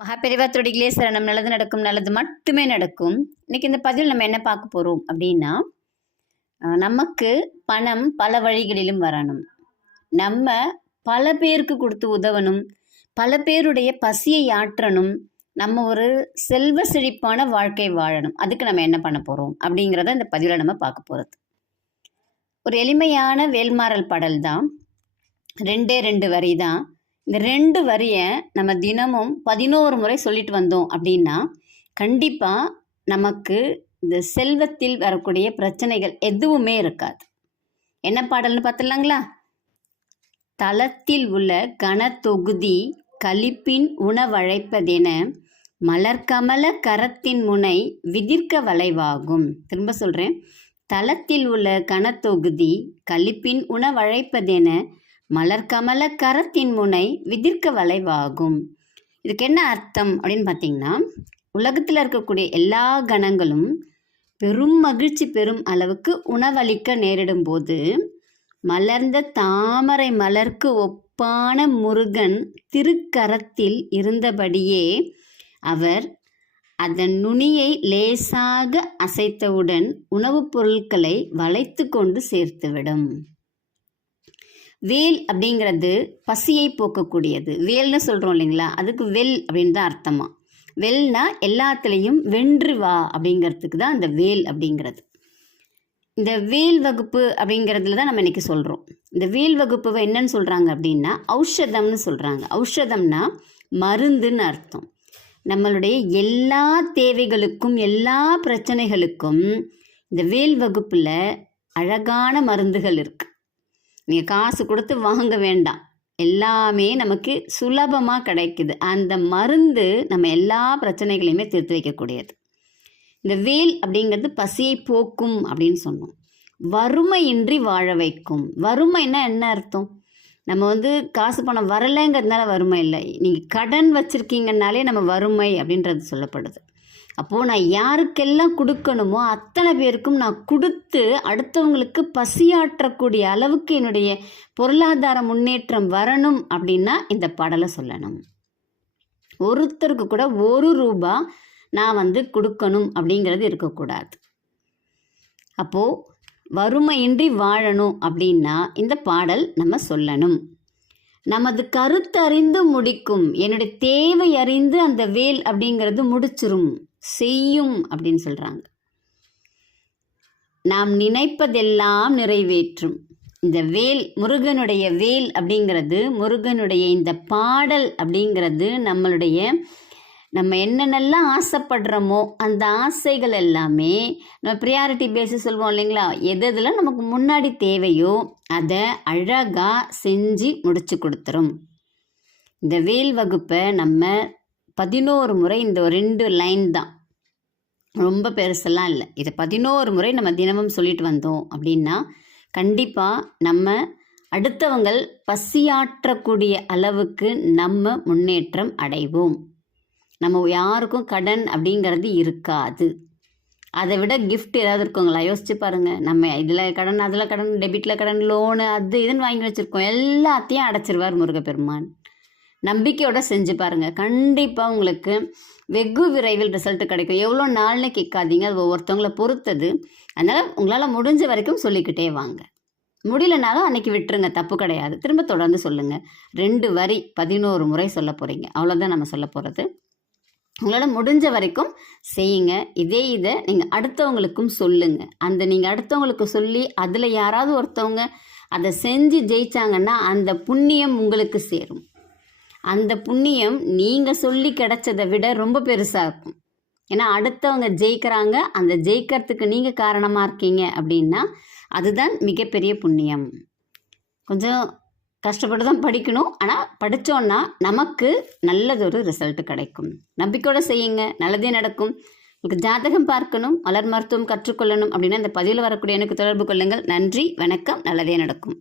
மகாபெரிவா தொடிகளே சரணம். நல்லது நடக்கும் நல்லது மட்டுமே நடக்கும். இன்னைக்கு இந்த பதிவில் நம்ம என்ன பார்க்க போகிறோம் அப்படின்னா நமக்கு பணம் பல வழிகளிலும் வரணும். நம்ம பல பேருக்கு கொடுத்து உதவணும். பல பேருடைய பசியை ஆற்றணும். நம்ம ஒரு செல்வ செழிப்பான வாழ்க்கை வாழணும். அதுக்கு நம்ம என்ன பண்ண போகிறோம் அப்படிங்கிறத இந்த பதிவில் நம்ம பார்க்க போகிறது ஒரு எளிமையான வேல்மாறல் பாடல் தான். ரெண்டே ரெண்டு வரி தான் இந்த ரெண்டு வரியை நம்ம தினமும் பதினோரு முறை சொல்லிட்டு வந்தோம் அப்படின்னா கண்டிப்பாக நமக்கு இந்த செல்வத்தில் வரக்கூடிய பிரச்சனைகள் எதுவுமே இருக்காது. என்ன பாடல்னு பார்த்துடலாங்களா தளத்தில் உள்ள கனத்தொகுதி கழிப்பின் உணவழைப்பதென மலர்கமல கரத்தின் முனை விதிர்க்க வளைவாகும். திரும்ப சொல்கிறேன் தளத்தில் உள்ள கனத்தொகுதி கழிப்பின் உணவழைப்பதென மலர்கமல கரத்தின் முனை விதிர்க்க வளைவாகும். இதுக்கு என்ன அர்த்தம் அப்படின்னு பார்த்தீங்கன்னா உலகத்தில் இருக்கக்கூடிய எல்லா கணங்களும் பெரும் மகிழ்ச்சி பெறும் அளவுக்கு உணவளிக்க நேரிடும் போது மலர்ந்த தாமரை மலர்க்கு ஒப்பான முருகன் திருக்கரத்தில் இருந்தபடியே அவர் அதன் நுனியை லேசாக அசைத்தவுடன் உணவுப் பொருட்களை வளைத்து கொண்டு சேர்த்துவிடும். வேல் அப்படிங்கிறது பசியை போக்கக்கூடியது. வேல்னு சொல்கிறோம் இல்லைங்களா? அதுக்கு வெல் அப்படின்னு தான் அர்த்தமா. வெல்னா எல்லாத்துலேயும் வென்று வா அப்படிங்கிறதுக்கு தான் அந்த வேல் அப்படிங்கிறது. இந்த வேல் வகுப்பு அப்படிங்கிறதுல தான் நம்ம இன்றைக்கி சொல்கிறோம் இந்த வேல் வகுப்பு என்னன்னு சொல்கிறாங்க அப்படின்னா ஔஷதம்னு சொல்கிறாங்க ஔஷதம்னா மருந்துன்னு அர்த்தம். நம்மளுடைய எல்லா தேவைகளுக்கும் எல்லா பிரச்சனைகளுக்கும் இந்த வேல் வகுப்பில் அழகான மருந்துகள் இருக்குது நீங்கள் காசு கொடுத்து வாங்க வேண்டாம். எல்லாமே நமக்கு சுலபமாக கிடைக்குது. அந்த மருந்து நம்ம எல்லா பிரச்சனைகளையுமே தீர்த்து வைக்கக்கூடியது. இந்த வேல் அப்படிங்கிறது பசியை போக்கும் அப்படின்னு சொன்னோம். வறுமையின்றி வாழ வைக்கும். வறுமைன்னா என்ன அர்த்தம்? நம்ம வந்து காசு பணம் வரலைங்கிறதுனால வறுமை இல்லை. நீங்கள் கடன் வச்சுருக்கீங்கன்னாலே நம்ம வறுமை அப்படின்றது சொல்லப்படுது. அப்போது நான் யாருக்கெல்லாம் கொடுக்கணுமோ அத்தனை பேருக்கும் நான் கொடுத்து அடுத்தவங்களுக்கு பசியாற்றக்கூடிய அளவுக்கு என்னுடைய பொருளாதார முன்னேற்றம் வரணும் அப்படின்னா இந்த பாடலை சொல்லணும். ஒருத்தருக்கு கூட ஒரு ரூபா நான் வந்து கொடுக்கணும் அப்படிங்கிறது இருக்கக்கூடாது. அப்போது வறுமையின்றி வாழணும் அப்படின்னா இந்த பாடல் நம்ம சொல்லணும். நமது கருத்தறிந்து முடிக்கும் என்னுடைய தேவை அறிந்து அந்த வேல் அப்படிங்கிறது முடிச்சிரும். செய்யும் அப்படின்னு சொல்கிறாங்க நாம் நினைப்பதெல்லாம் நிறைவேற்றும். இந்த வேல் முருகனுடைய வேல் அப்படிங்கிறது முருகனுடைய இந்த பாடல் அப்படிங்கிறது நம்மளுடைய நம்ம என்னென்னலாம் ஆசைப்படுறோமோ அந்த ஆசைகள் எல்லாமே நம்ம ப்ரியாரிட்டி பேஸிஸ் சொல்லுவோம் இல்லைங்களா? எது எதெல்லாம் நமக்கு முன்னாடி தேவையோ அதை அழகாக செஞ்சு முடிச்சு கொடுத்துரும். இந்த வேல் வகுப்பை நம்ம பதினோரு முறை இந்த ரெண்டு லைன் தான். ரொம்ப பெருசெல்லாம் இல்லை. இதை பதினோரு முறை நம்ம தினமும் சொல்லிட்டு வந்தோம் அப்படின்னா கண்டிப்பாக நம்ம அடுத்தவங்கள் பசியாற்றக்கூடிய அளவுக்கு நம்ம முன்னேற்றம் அடைவோம். நம்ம யாருக்கும் கடன் அப்படிங்கிறது இருக்காது. அதை விட கிஃப்ட் ஏதாவது இருக்குங்களா? யோசிச்சு பாருங்கள் நம்ம இதில் கடன் அதில் கடன் டெபிட்டில் கடன் லோனு அது இதுன்னு வாங்கி வச்சுருக்கோம். எல்லாத்தையும் அடைச்சிருவார் முருகப்பெருமான். நம்பிக்கையோட செஞ்சு பாருங்கள் கண்டிப்பாக உங்களுக்கு வெகு விரைவில் ரிசல்ட் கிடைக்கும். எவ்வளோ நாள்னு கேட்காதீங்க. அது ஒவ்வொருத்தவங்கள பொறுத்தது. அதனால் உங்களால் முடிஞ்ச வரைக்கும் சொல்லிக்கிட்டே வாங்க. முடியலனாலும் அன்னைக்கு விட்டுருங்க. தப்பு கிடையாது. திரும்ப தொடர்ந்து சொல்லுங்கள் ரெண்டு வரி பதினோரு முறை சொல்ல போகிறீங்க அவ்வளோதான் நம்ம சொல்ல போகிறது உங்களால் முடிஞ்ச வரைக்கும் செய்யுங்க. இதே இதை நீங்கள் அடுத்தவங்களுக்கும் சொல்லுங்கள் அந்த நீங்கள் அடுத்தவங்களுக்கு சொல்லி அதில் யாராவது ஒருத்தவங்க அதை செஞ்சு ஜெயிச்சாங்கன்னா அந்த புண்ணியம் உங்களுக்கு சேரும். அந்த புண்ணியம் நீங்கள் சொல்லி கிடைச்சதை விட ரொம்ப பெருசாக இருக்கும். ஏன்னா அடுத்தவங்க ஜெயிக்கிறாங்க அந்த ஜெயிக்கிறதுக்கு நீங்கள் காரணமாக இருக்கீங்க அப்படின்னா அதுதான் மிகப்பெரிய புண்ணியம். கொஞ்சம் கஷ்டப்பட்டு தான் படிக்கணும். ஆனால் படித்தோன்னா நமக்கு நல்லதொரு ரிசல்ட் கிடைக்கும். நம்பிக்கையோடு செய்யுங்க. நல்லதே நடக்கும். உங்களுக்கு ஜாதகம் பார்க்கணும் மலர் மருத்துவம் கற்றுக்கொள்ளணும் அப்படின்னா இந்த பதிவில் வரக்கூடிய எனக்கு தொடர்பு கொள்ளுங்கள். நன்றி வணக்கம். நல்லதே நடக்கும்.